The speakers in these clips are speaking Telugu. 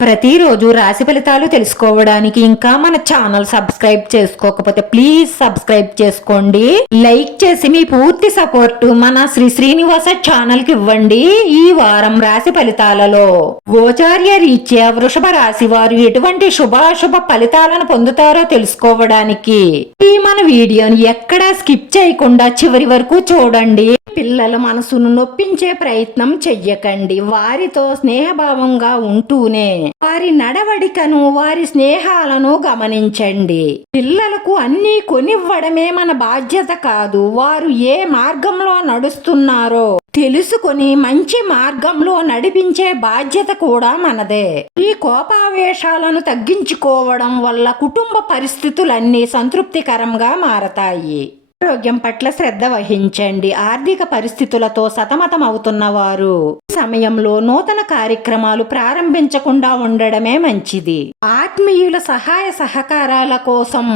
ప్రతిరోజు రాశి ఫలితాలు తెలుసుకోవడానికి ఇంకా మన ఛానల్ సబ్స్క్రైబ్ చేసుకోకపోతే ప్లీజ్ సబ్స్క్రైబ్ చేసుకోండి. లైక్ చేసి మీ పూర్తి సపోర్ట్ మన శ్రీ శ్రీనివాస ఛానల్కి ఇవ్వండి ఈ వారం రాశి ఫలితాలలో. గోచార్య రీత్యా వృషభ రాశి వారు ఎటువంటి శుభాశుభ ఫలితాలను పొందుతారో తెలుసుకోవడానికి ఈ మన వీడియోని ఎక్కడా స్కిప్ చేయకుండా చివరి వరకు చూడండి. పిల్లల మనసును నొప్పించే ప్రయత్నం చెయ్యకండి. వారితో స్నేహభావంగా ఉంటూనే వారి నడవడికను వారి స్నేహాలను గమనించండి. పిల్లలకు అన్నీ కొనివ్వడమే మన బాధ్యత కాదు. వారు ఏ మార్గంలో నడుస్తున్నారో తెలుసుకొని మంచి మార్గంలో నడిపించే బాధ్యత కూడా మనదే. ఈ కోపావేశాలను తగ్గించుకోవడం వల్ల కుటుంబ పరిస్థితులన్నీ సంతృప్తికరంగా మారతాయి. ఆరోగ్యం పట్ల శ్రద్ధ వహించండి. ఆర్థిక పరిస్థితులతో సతమతం అవుతున్న వారు ఈ సమయంలో నూతన కార్యక్రమాలు ప్రారంభించకుండా ఉండడమే మంచిది. ఆత్మీయుల సహాయ సహకారాల కోసం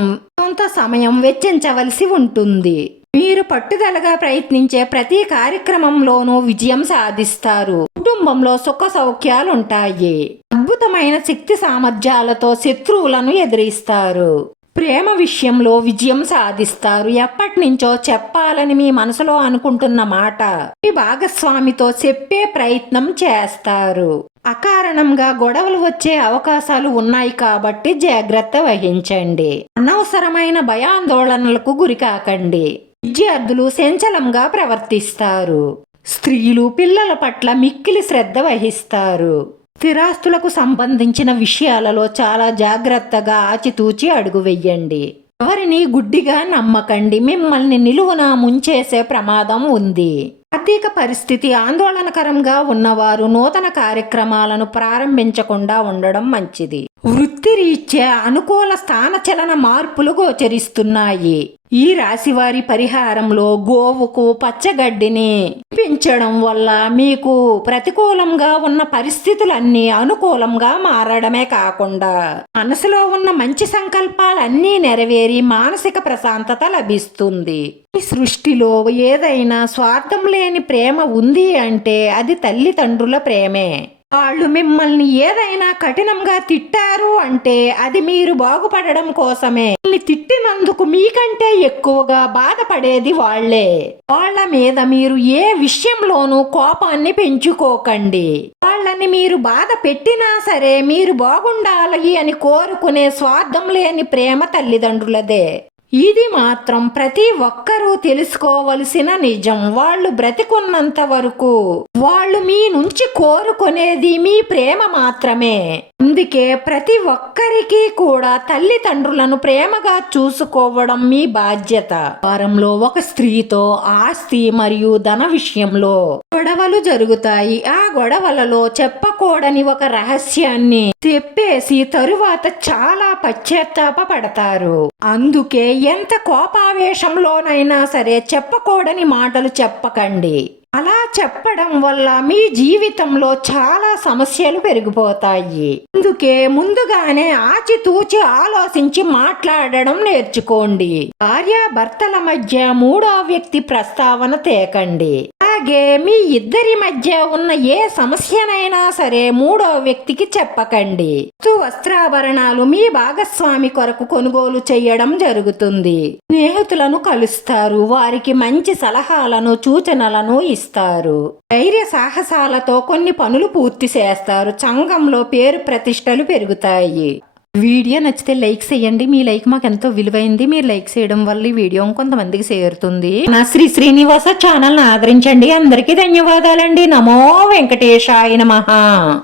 కొంత సమయం వెచ్చించవలసి ఉంటుంది. మీరు పట్టుదలగా ప్రయత్నించే ప్రతి కార్యక్రమంలోనూ విజయం సాధిస్తారు. కుటుంబంలో సుఖ సౌఖ్యాలుంటాయి. అద్భుతమైన శక్తి సామర్థ్యాలతో శత్రువులను ఎదిరిస్తారు. ప్రేమ విషయంలో విజయం సాధిస్తారు. ఎప్పటి నుంచో చెప్పాలని మీ మనసులో అనుకుంటున్న మాట. మీ భాగస్వామితో చెప్పే ప్రయత్నం చేస్తారు. అకారణంగా గొడవలు వచ్చే అవకాశాలు ఉన్నాయి కాబట్టి జాగ్రత్త వహించండి. అనవసరమైన భయాందోళనలకు గురికాకండి విద్యార్థులు సంచలంగా ప్రవర్తిస్తారు. స్త్రీలు పిల్లల పట్ల మిక్కిలి శ్రద్ధ వహిస్తారు. స్థిరాస్తులకు సంబంధించిన విషయాలలో చాలా జాగ్రత్తగా ఆచితూచి అడుగు వెయ్యండి ఎవరిని గుడ్డిగా నమ్మకండి. మిమ్మల్ని నిలువున ముంచేసే ప్రమాదం ఉంది. ఆర్థిక పరిస్థితి ఆందోళనకరంగా ఉన్నవారు నూతన కార్యక్రమాలను ప్రారంభించకుండా ఉండడం మంచిది. వృత్తిరీత్యా అనుకూల స్థానచలన మార్పులు గోచరిస్తున్నాయి. ఈ రాశివారి పరిహారంలో గోవుకు పచ్చగడ్డిని పెంచడం వల్ల మీకు ప్రతికూలంగా ఉన్న పరిస్థితులన్నీ అనుకూలంగా మారడమే కాకుండా మనసులో ఉన్న మంచి సంకల్పాలన్నీ నెరవేరి మానసిక ప్రశాంతత లభిస్తుంది. ఈ సృష్టిలో ఏదైనా స్వార్థం లేని ప్రేమ ఉంది అంటే అది తల్లిదండ్రుల ప్రేమే. వాళ్ళు మిమ్మల్ని ఏదైనా కఠినంగా తిట్టారు అంటే అది మీరు బాగుపడడం కోసమే. మిమ్మల్ని తిట్టినందుకు మీకంటే ఎక్కువగా బాధపడేది వాళ్ళే వాళ్ళ మీద మీరు ఏ విషయంలోనూ కోపాన్ని పెంచుకోకండి. వాళ్ళని మీరు బాధ పెట్టినా సరే మీరు బాగుండాలి అని కోరుకునే స్వార్థం లేని ప్రేమ తల్లిదండ్రులదే. ఇది మాత్రం ప్రతి ఒక్కరూ తెలుసుకోవలసిన నిజం. వాళ్ళు బ్రతికున్నంత వరకు వాళ్ళు మీ నుంచి కోరుకునేది మీ ప్రేమ మాత్రమే. అందుకే ప్రతి ఒక్కరికి కూడా తల్లిదండ్రులను ప్రేమగా చూసుకోవడం మీ బాధ్యత. వారంలో ఒక స్త్రీతో ఆస్తి మరియు ధన విషయంలో గొడవలు జరుగుతాయి. ఆ గొడవలలో చెప్పకూడని ఒక రహస్యాన్ని చెప్పేసి తరువాత చాలా పశ్చాత్తాప పడతారు అందుకే ఎంత కోపావేశంలోనైనా సరే చెప్పకూడని మాటలు చెప్పకండి. అలా చెప్పడం వల్ల మీ జీవితంలో చాలా సమస్యలు పెరిగిపోతాయి. అందుకే ముందుగానే ఆచితూచి ఆలోచించి మాట్లాడడం నేర్చుకోండి. భార్యాభర్తల మధ్య మూడో వ్యక్తి ప్రస్తావన తేకండి. అలాగే మీ ఇద్దరి మధ్య ఉన్న ఏ సమస్యనైనా సరే మూడో వ్యక్తికి చెప్పకండి. వస్త్రాభరణాలు మీ భాగస్వామి కొరకు కొనుగోలు చేయడం జరుగుతుంది. స్నేహితులను కలుస్తారు. వారికి మంచి సలహాలను సూచనలను ఇస్తారు. ధైర్య సాహసాలతో కొన్ని పనులు పూర్తి చేస్తారు. సంఘంలో పేరు ప్రతిష్టలు పెరుగుతాయి. వీడియో నచ్చితే లైక్ చేయండి. మీ లైక్ మాకు ఎంతో విలువైంది. మీరు లైక్ చేయడం వల్ల ఈ వీడియో కొంతమందికి చేరుతుంది. నా శ్రీ శ్రీనివాస ఛానల్ ఆదరించండి. అందరికీ ధన్యవాదాలండి. నమో వెంకటేశాయ నమః.